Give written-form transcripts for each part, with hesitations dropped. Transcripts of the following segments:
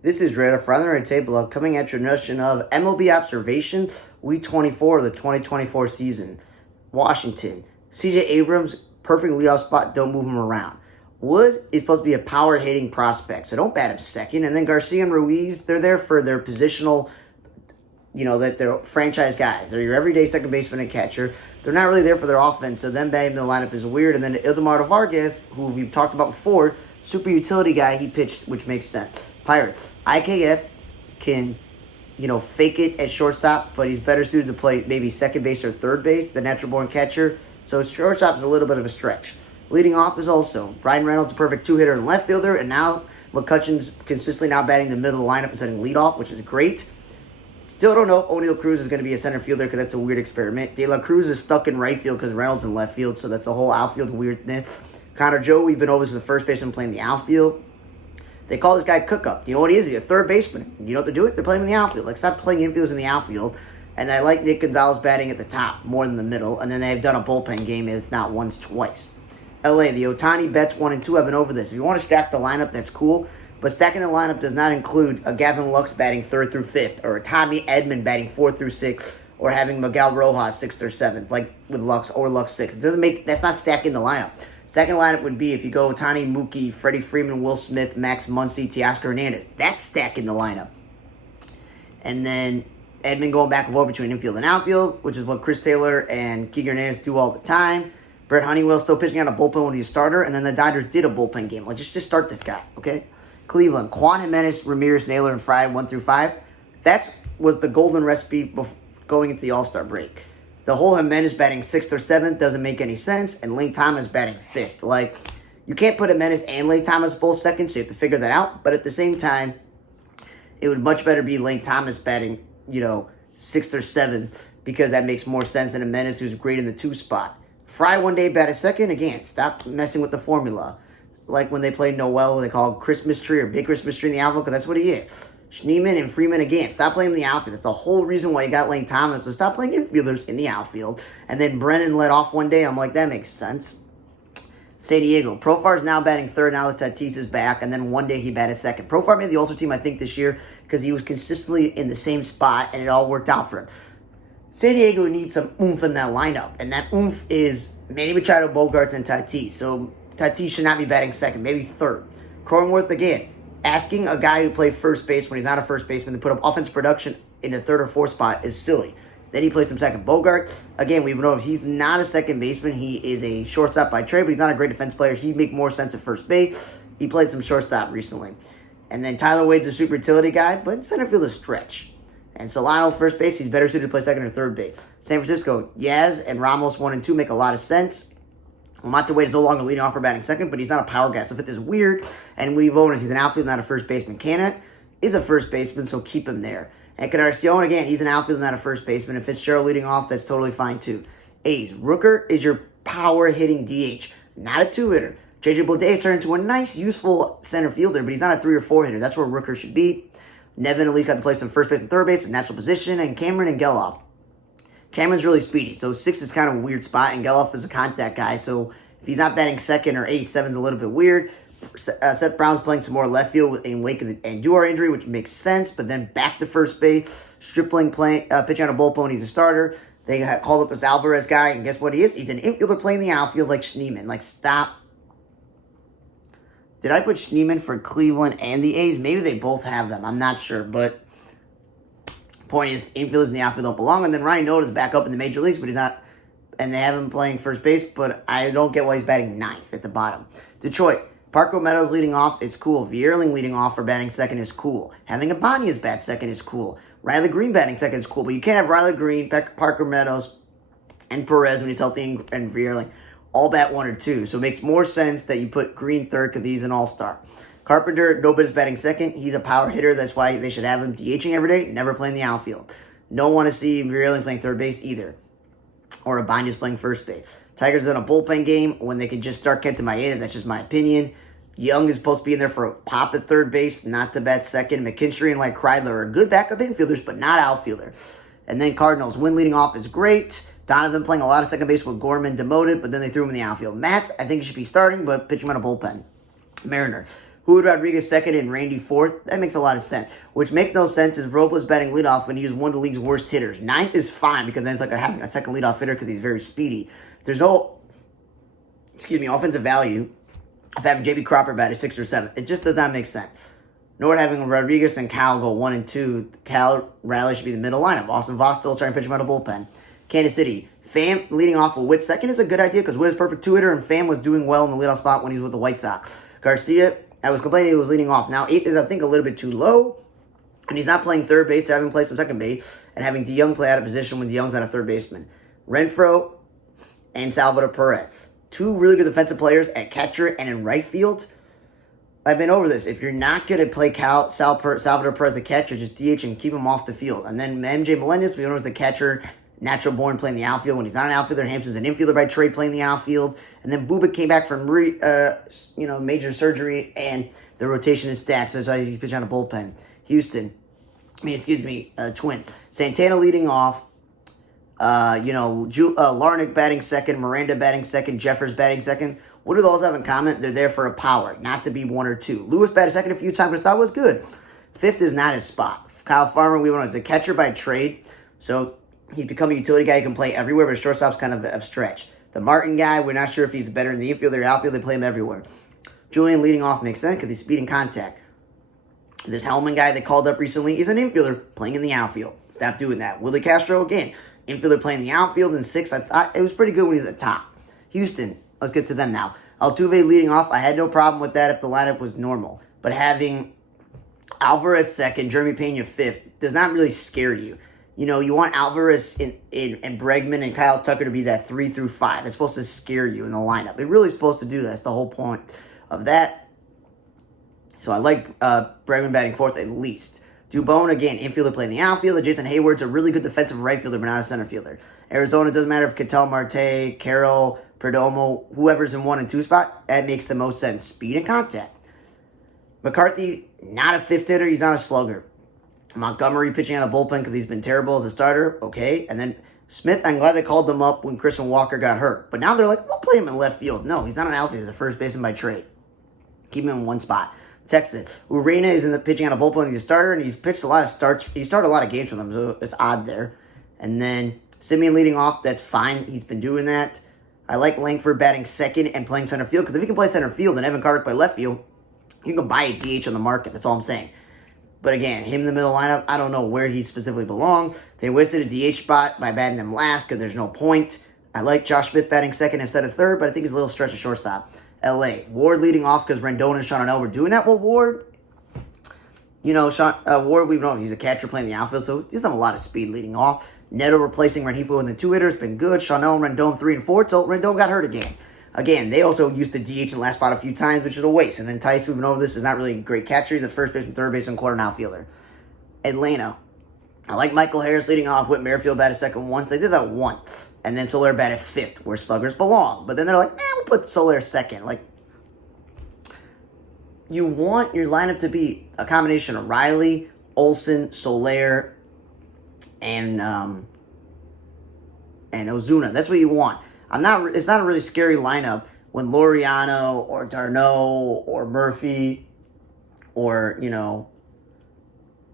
This is Reda from the Red Table coming at your notion of MLB observation, week 24 of the 2024 season. Washington, CJ Abrams, perfect leadoff spot, don't move him around. Wood is supposed to be a power hitting prospect, so don't bat him second. And then Garcia and Ruiz, they're there for their positional, that they're franchise guys. They're your everyday second baseman and catcher. They're not really there for their offense, so them batting in the lineup is weird. And then Ildemaro Vargas, who we've talked about before, super utility guy, he pitched, which makes sense. Pirates, IKF can, fake it at shortstop, but he's better suited to play maybe second base or third base, the natural born catcher. So shortstop is a little bit of a stretch. Leading off is also Brian Reynolds, a perfect two-hitter and left fielder, and now McCutcheon's consistently now batting the middle of the lineup and setting leadoff, which is great. Still don't know if O'Neal Cruz is going to be a center fielder because that's a weird experiment. De La Cruz is stuck in right field because Reynolds in left field, so that's a whole outfield weirdness. Connor Joe, we've been over to the first baseman playing the outfield. They call this guy Cook-Up. You know what he is? He's a third baseman. You know what they're doing? They're playing him in the outfield. Like, stop playing infielders in the outfield. And I like Nick Gonzalez batting at the top more than the middle. And then they've done a bullpen game, if not once, twice. LA, the Ohtani Betts 1 and 2 have been over this. If you want to stack the lineup, that's cool. But stacking the lineup does not include a Gavin Lux batting 3rd through 5th, or a Tommy Edman batting 4th through 6th, or having Miguel Rojas 6th or 7th, like with Lux or Lux 6th. That's not stacking the lineup. Second lineup would be if you go Ohtani, Mookie, Freddie Freeman, Will Smith, Max Muncy, Teoscar Hernandez. That's stacking the lineup. And then Edman going back and forth between infield and outfield, which is what Chris Taylor and Keegan Hernandez do all the time. Brett Honeywell still pitching out a bullpen when he's a starter, and then the Dodgers did a bullpen game. Like, just start this guy, okay? Cleveland, Juan Jimenez, Ramirez, Naylor, and Fry, 1 through 5. That was the golden recipe going into the All-Star break. The whole Jimenez batting 6th or 7th doesn't make any sense, and Lane Thomas batting 5th. Like, you can't put Jimenez and Lane Thomas both second, so you have to figure that out. But at the same time, it would much better be Lane Thomas batting, 6th or 7th, because that makes more sense than Jimenez, who's great in the 2 spot. Fry one day batted second. Again, stop messing with the formula. Like when they played Noel, they call Christmas tree or Big Christmas tree in the outfield, because that's what he is. Schneemann and Freeman, again, stop playing in the outfield. That's the whole reason why you got Lane Thomas. So stop playing infielders in the outfield. And then Brennan let off one day. I'm like, that makes sense. San Diego. Profar's now batting 3rd now that Tatis is back. And then one day he batted 2nd. Profar made the All-Star team, I think, this year because he was consistently in the same spot and it all worked out for him. San Diego needs some oomph in that lineup. And that oomph is Manny Machado, Bogarts, and Tatis. So Tatis should not be batting 2nd, maybe 3rd. Cronenworth, again, asking a guy who played first base when he's not a first baseman to put up offensive production in the 3rd or 4th spot is silly. Then he plays some second. Bogart, again, we know if he's not a second baseman, he is a shortstop by trade, but he's not a great defense player. He'd make more sense at first base. He played some shortstop recently. And then Tyler Wade's a super utility guy, but center field is stretch. And Solano, first base, he's better suited to play second or third base. San Francisco, Yaz and Ramos 1 and 2 make a lot of sense. Monte Wade is no longer leading off for batting second, but he's not a power guy, so if it is weird, and we've owned he's an outfield, not a first baseman. Canna is a first baseman, so keep him there. And Encarnacion, again, he's an outfield, not a first baseman. If Fitzgerald leading off, that's totally fine too. A's, Rooker is your power-hitting DH, not a 2-hitter. JJ Bleday has turned into a nice, useful center fielder, but he's not a 3 or 4 hitter. That's where Rooker should be. Nevin at least got to play some first base and third base, a natural position, and Cameron and Geloff. Cameron's really speedy, so 6 is kind of a weird spot, and Geloff is a contact guy, so if he's not batting 2nd or 8th, 7's a little bit weird. Seth Brown's playing some more left field in wake of the Andújar injury, which makes sense, but then back to first base. Stripling pitching on a bullpen, he's a starter. They called up this Alvarez guy, and guess what he is? He's an infielder playing the outfield like Schneemann. Like, stop. Did I put Schneemann for Cleveland and the A's? Maybe they both have them. I'm not sure, but point is, infielders in the outfield don't belong. And then Ryan Noda's back up in the major leagues, but he's not, and they have him playing first base, but I don't get why he's batting 9th at the bottom. Detroit, Parker Meadows leading off is cool. Vierling leading off for batting 2nd is cool. Having Ibanez bat 2nd is cool. Riley Green batting 2nd is cool, but you can't have Riley Green, Parker Meadows, and Perez when he's healthy, and Vierling all bat 1 or 2. So it makes more sense that you put Green 3rd because he's an all-star. Carpenter, nobody's batting 2nd. He's a power hitter. That's why they should have him DHing every day, never playing the outfield. Don't want to see Vierling playing third base either. Or Ibanez playing first base. Tigers in a bullpen game when they could just start Kenta Maeda. That's just my opinion. Young is supposed to be in there for a pop at third base, not to bat 2nd. McKinstry and Kreidler are good backup infielders, but not outfielders. And then Cardinals, Wynn leading off is great. Donovan playing a lot of second base with Gorman demoted, but then they threw him in the outfield. Matt, I think he should be starting, but pitch him on a bullpen. Mariner, Julio Rodriguez second and Randy fourth. That makes a lot of sense. Which makes no sense is Robles batting leadoff when he was one of the league's worst hitters. Ninth is fine because then it's like having a second leadoff hitter because he's very speedy. There's no, offensive value of having J.B. Cropper bat at 6th or 7th. It just does not make sense. Nor having Rodriguez and Cal go 1 and 2. Cal Riley should be the middle lineup. Austin Voss still trying to pitch him out of bullpen. Kansas City. Pham leading off with Witt second is a good idea because Witt is a perfect two-hitter and Pham was doing well in the leadoff spot when he was with the White Sox. Garcia, I was complaining he was leading off. Now 8th is, I think, a little bit too low. And he's not playing third base, having played some second base, and having DeYoung play out of position when DeYoung's not a third baseman. Renfroe and Salvador Perez. Two really good defensive players at catcher and in right field. I've been over this. If you're not going to play Salvador Perez the catcher, just DH and keep him off the field. And then MJ Melendez, we know as the catcher, natural born playing the outfield. When he's not an outfielder, Hampson's an infielder by trade playing the outfield. And then Bubik came back from major surgery, and the rotation is stacked. So that's why he's pitching on a bullpen. Twin. Santana leading off. Larnach batting second, Miranda batting second, Jeffers batting second. What do those have in common? They're there for a power, not to be 1 or 2. Lewis batted second a few times, but I thought was good. 5th is not his spot. Kyle Farmer, we went as a catcher by trade, so he's become a utility guy. He can play everywhere, but shortstop's kind of a stretch. The Martin guy, we're not sure if he's better in the infield or outfield. They play him everywhere. Julian leading off makes sense because he's speed and contact. This Hellman guy they called up recently is an infielder playing in the outfield. Stop doing that. Willie Castro, again, infielder playing the outfield in 6th. I thought it was pretty good when he was at the top. Houston, let's get to them now. Altuve leading off, I had no problem with that if the lineup was normal. But having Alvarez second, Jeremy Pena 5th, does not really scare you. You want Alvarez and Bregman and Kyle Tucker to be that 3 through 5. It's supposed to scare you in the lineup. It really is supposed to do that. That's the whole point of that. So I like Bregman batting 4th at least. Dubon, again, infielder playing the outfielder. Jason Hayward's a really good defensive right fielder, but not a center fielder. Arizona, doesn't matter if Ketel Marte, Carroll, Perdomo, whoever's in 1 and 2 spot, that makes the most sense. Speed and contact. McCarthy, not a 5th hitter. He's not a slugger. Montgomery pitching on a bullpen because he's been terrible as a starter. Okay. And then Smith, I'm glad they called them up when Christian Walker got hurt. But now they're like, we'll play him in left field. No, he's not an outfielder. He's a first baseman by trade. Keep him in 1 spot. Texas. Urena is in the pitching on a bullpen. He's a starter, and he's pitched a lot of starts. He started a lot of games for them, so it's odd there. And then Simeon leading off, that's fine. He's been doing that. I like Langford batting second and playing center field, because if he can play center field and Evan Carter play left field, you can buy a DH on the market. That's all I'm saying. But again, him in the middle lineup, I don't know where he specifically belongs. They wasted a DH spot by batting them last because there's no point. I like Josh Smith batting second instead of third, but I think he's a little stretch of shortstop. LA. Ward leading off because Rendon and Sean O'Neill were doing that. Well, Ward, Ward, we've known he's a catcher playing the outfield, so he doesn't have a lot of speed leading off. Neto replacing Rengifo in the 2 hitters, been good. Chanel and Rendon 3 and 4, till Rendon got hurt again. Again, they also used the DH in the last spot a few times, which is a waste. And then Tice, we've been over this, is not really a great catcher. He's a first baseman, third baseman, quarter outfielder. Atlanta. I like Michael Harris leading off with Merrifield batted second once. They did that once. And then Soler batted 5th, where sluggers belong. But then they're like, we'll put Soler second. Like, you want your lineup to be a combination of Riley, Olsen, Soler, and Ozuna. That's what you want. It's not a really scary lineup when Laureano or Darno or Murphy or,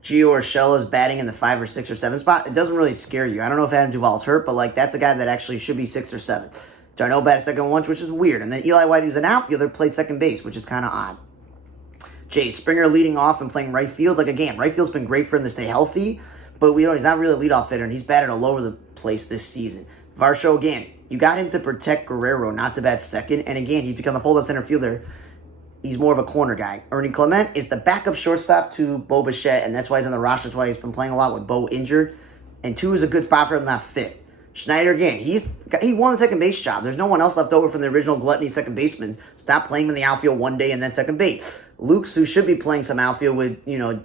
Gio Urshela is batting in the 5 or 6 or 7 spot. It doesn't really scare you. I don't know if Adam Duvall's hurt, but that's a guy that actually should be 6th or 7th. Darno batted second once, which is weird. And then Eli White, who's an outfielder, played second base, which is kind of odd. Jay Springer leading off and playing right field. Again, right field's been great for him to stay healthy, but he's not really a leadoff hitter, and he's batted all over the place this season. Varsho, again, you got him to protect Guerrero, not to bat second. And again, he's become a full-out center fielder. He's more of a corner guy. Ernie Clement is the backup shortstop to Bo Bichette, and that's why he's on the roster. That's why he's been playing a lot with Bo injured. And 2 is a good spot for him, not 5th. Schneider, again, he won the second base job. There's no one else left over from the original gluttony second baseman. Stop playing him in the outfield one day and then second base. Luke's, who should be playing some outfield with, Joey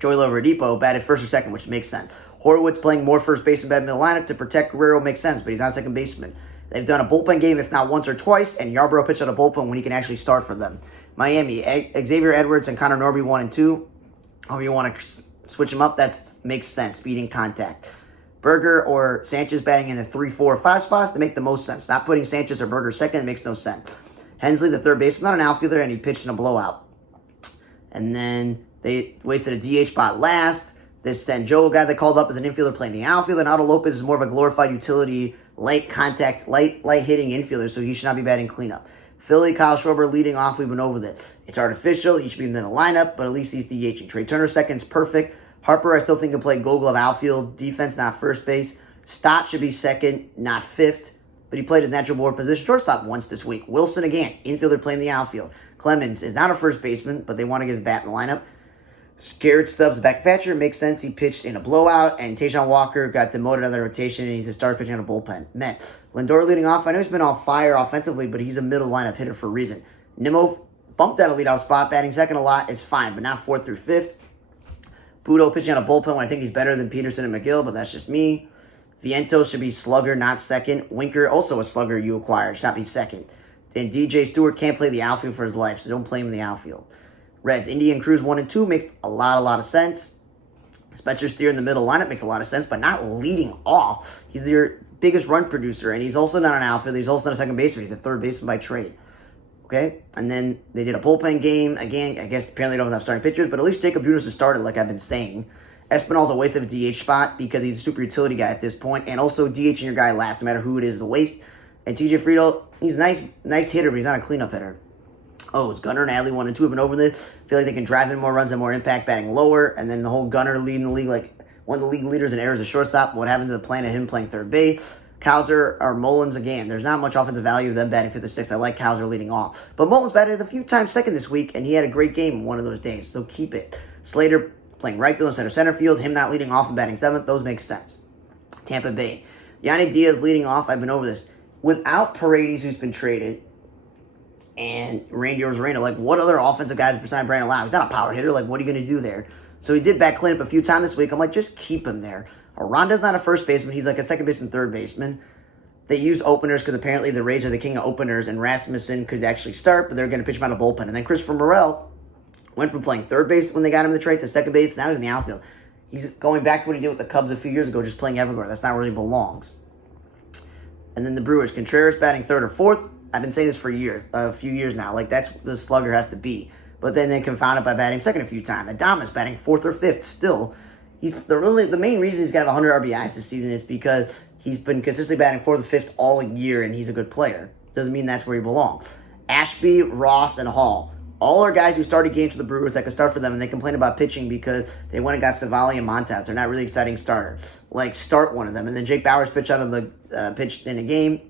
Oladipo, batted 1st or 2nd, which makes sense. Horowitz playing more first base and middle lineup to protect Guerrero makes sense, but he's not a second baseman. They've done a bullpen game, if not once or twice, and Yarbrough pitched out a bullpen when he can actually start for them. Miami, Xavier Edwards and Connor Norby 1 and 2. However you want to switch them up, that makes sense. Speed and contact. Berger or Sanchez batting in the 3, 4, or 5 spots to make the most sense. Not putting Sanchez or Berger second makes no sense. Hensley, the third baseman, not an outfielder, and he pitched in a blowout. And then they wasted a DH spot last. This Sanjo guy they called up as an infielder playing the outfield, and Otto Lopez is more of a glorified utility, light contact, light hitting infielder, so he should not be batting cleanup. Philly, Kyle Schwarber leading off. We've been over this. It's artificial. He should be in the lineup, but at least he's DHing. Trey Turner second's perfect. Harper, I still think can play Gold Glove outfield, defense, not first base. Stott should be second, not fifth, but he played his natural born position. Shortstop once this week. Wilson again, infielder playing the outfield. Clemens is not a first baseman, but they want to get his bat in the lineup. Garrett Stubbs, back catcher, makes sense. He pitched in a blowout, and Tayshaun Walker got demoted out of the rotation, and he's a starter pitching on a bullpen. Met. Lindor leading off. I know he's been on fire offensively, but he's a middle lineup hitter for a reason. Nimmo bumped out a leadoff spot, batting second a lot is fine, but not fourth through fifth. Budo pitching on a bullpen when I think he's better than Peterson and McGill, but that's just me. Vientos should be slugger, not second. Winker, also a slugger you acquired, should not be second. Then DJ Stewart can't play the outfield for his life, so don't play him in the outfield. Reds, Indian Cruz 1 and 2 makes a lot of sense. Spencer Steer in the middle lineup makes a lot of sense, but not leading off. He's your biggest run producer, and he's also not an outfielder. He's also not a second baseman. He's a third baseman by trade. Okay? And then they did a bullpen game. Again, I guess apparently they don't have starting pitchers, but at least Jacob Junis has started, like I've been saying. Espinal's a waste of a DH spot because he's a super utility guy at this point, and also DHing your guy last, no matter who it is, the waste. And TJ Friedel, he's a nice hitter, but he's not a cleanup hitter. Oh, it's Gunnar and Adley 1 and 2 have been over this. Feel like they can drive in more runs and more impact, batting lower. And then the whole Gunnar leading the league, like one of the league leaders in errors as shortstop. What happened to the plan of him playing third base? Kauser or Mullins again. There's not much offensive value of them batting fifth or sixth. I like Kauser leading off. But Mullins batted a few times second this week, and he had a great game one of those days. So keep it. Slater playing right field instead of center field. Him not leading off and batting seventh. Those make sense. Tampa Bay. Yanni Diaz leading off. I've been over this. Without Paredes, who's been traded, and Randy Arozarena, like, what other offensive guys besides Brandon Lau? He's not a power hitter. Like, what are you going to do there? So he did back cleanup a few times this week. I'm like, just keep him there. Aronda's not a first baseman. He's like a second baseman, third baseman. They use openers because apparently the Rays are the king of openers, and Rasmussen could actually start, but they're going to pitch him out of bullpen. And then Christopher Morel went from playing third base when they got him the trade to second base. Now he's in the outfield. He's going back to what he did with the Cubs a few years ago, just playing everywhere. That's not where he belongs. And then the Brewers, Contreras batting third or fourth. I've been saying this for a few years now. Like, that's what the slugger has to be. But then they confound it by batting second a few times. Adames batting fourth or fifth still. The main reason he's got 100 RBIs this season is because he's been consistently batting fourth or fifth all year, and he's a good player. Doesn't mean that's where he belongs. Ashby, Ross, and Hall. All are guys who started games for the Brewers that could start for them, and they complain about pitching because they went and got Savali and Montas. They're not really exciting starters. Like, start one of them. And then Jake Bauers pitched in a game.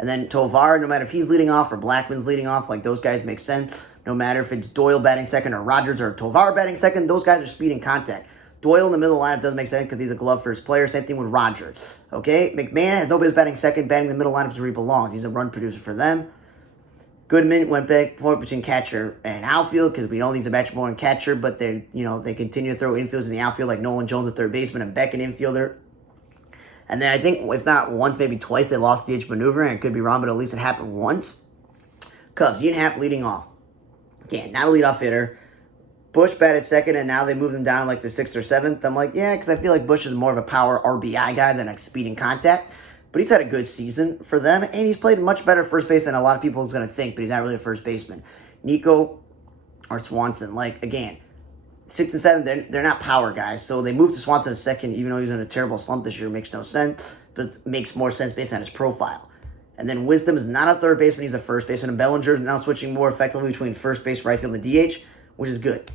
And then Tovar, no matter if he's leading off or Blackman's leading off, like, those guys make sense. No matter if it's Doyle batting second or Rogers or Tovar batting second, those guys are speed and contact. Doyle in the middle lineup doesn't make sense because he's a glove first player. Same thing with Rogers. Okay? McMahon has no business batting second, batting the middle lineup is where he belongs. He's a run producer for them. Goodman went back and forth between catcher and outfield because we know he's a matchable and catcher, but they continue to throw infielders in the outfield like Nolan Jones, a third baseman, and Beck, an infielder. And then I think, if not once, maybe twice, they lost DH maneuver, and it could be wrong, but at least it happened once. Cubs, Ian Happ leading off. Again, not a leadoff hitter. Bush batted second, and now they moved him down like the 6th or 7th. I'm like, yeah, because I feel like Bush is more of a power RBI guy than like speed and contact. But he's had a good season for them, and he's played much better first base than a lot of people is going to think, but he's not really a first baseman. Nico or Swanson, like, again, 6 and 7, they're not power guys, so they moved to Swanson a second, even though he's in a terrible slump this year. Makes no sense, but makes more sense based on his profile. And then Wisdom is not a third baseman, he's a first baseman, and Bellinger is now switching more effectively between first base, right field, and DH, which is good.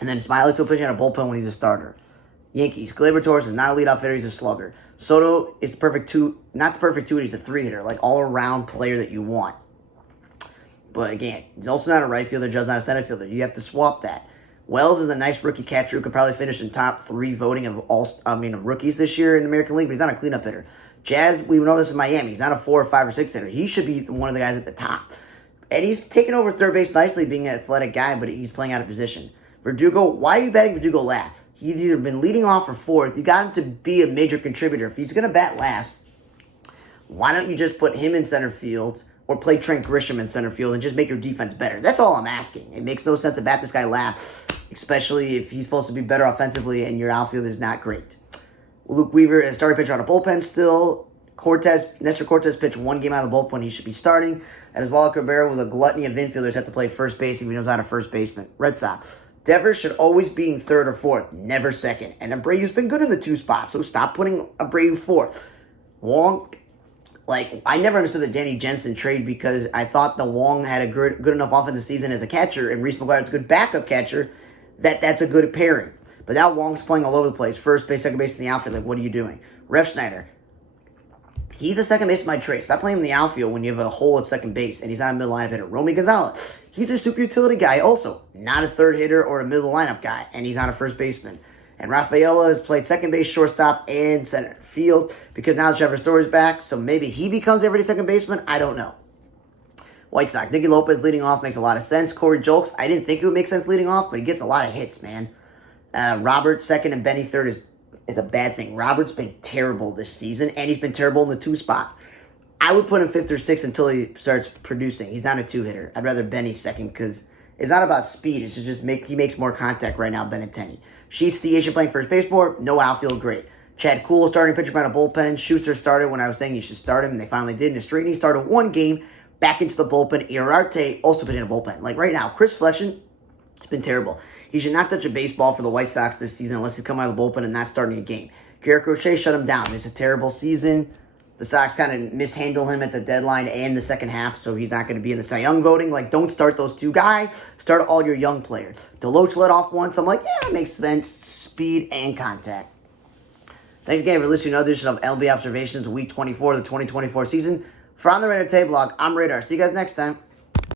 And then Smiley's still pitching on a bullpen when he's a starter. Yankees, Gleyber Torres is not a leadoff hitter, he's a slugger. Soto is the perfect two, not the perfect two, he's a 3-hitter, like all-around player that you want. But again, he's also not a right fielder, just not a center fielder. You have to swap that. Wells is a nice rookie catcher who could probably finish in top 3 voting of of rookies this year in the American League, but he's not a cleanup hitter. Jazz, we know this in Miami, he's not a 4 or 5 or 6 hitter. He should be one of the guys at the top. And he's taken over third base nicely, being an athletic guy, but he's playing out of position. Verdugo, why are you batting Verdugo last? He's either been leading off or fourth. You got him to be a major contributor. If he's going to bat last, why don't you just put him in center field or play Trent Grisham in center field and just make your defense better? That's all I'm asking. It makes no sense to bat this guy last, especially if he's supposed to be better offensively and your outfield is not great. Luke Weaver is starting pitcher on a bullpen still. Nestor Cortez pitched one game out of the bullpen. He should be starting. And Oswaldo Cabrera with a gluttony of infielders have to play first base if he knows how to first baseman. Red Sox. Devers should always be in third or fourth, never second. And Abreu's been good in the 2 spots, so stop putting Abreu fourth. Wong, I never understood the Danny Jensen trade because I thought the Wong had a good enough offensive season as a catcher, and Reese McGuire's a good backup catcher, that's a good pairing. But now Wong's playing all over the place. First base, second base, in the outfield. What are you doing? Ref Schneider. He's a second baseman by trade. Stop playing him in the outfield when you have a hole at second base and he's not a middle lineup hitter. Romy Gonzalez. He's a super utility guy also. Not a third hitter or a middle lineup guy. And he's not a first baseman. And Rafaela has played second base, shortstop, and center field because now Trevor Story's back. So maybe he becomes everyday second baseman. I don't know. White Sox. Nicky Lopez leading off makes a lot of sense. Corey Julks. I didn't think it would make sense leading off, but he gets a lot of hits, man. Roberts second and Benny third is a bad thing. Roberts been terrible this season, and he's been terrible in the 2 spot. I would put him 5th or 6th until he starts producing. He's not a 2-hitter. I'd rather Benny second because it's not about speed. It's just he makes more contact right now, Benintendi. Sheets, the Asian playing first base board, no outfield, great. Chad Kuhl starting pitcher by the bullpen. Schuster started when I was saying you should start him, and they finally did. Nestrini started 1 game, back into the bullpen. Iarte also pitching a bullpen. Right now, Chris Fleschen, it's been terrible. He should not touch a baseball for the White Sox this season unless he's coming out of the bullpen and not starting a game. Garrett Crochet shut him down. It's a terrible season. The Sox kind of mishandle him at the deadline and the second half, so he's not going to be in the Cy Young voting. Don't start those 2 guys. Start all your young players. Deloach led off once. I'm it makes sense. Speed and contact. Thanks again for listening to another edition of MLB Observations, Week 24 of the 2024 season. For On the Radar Today blog, I'm Radar. See you guys next time.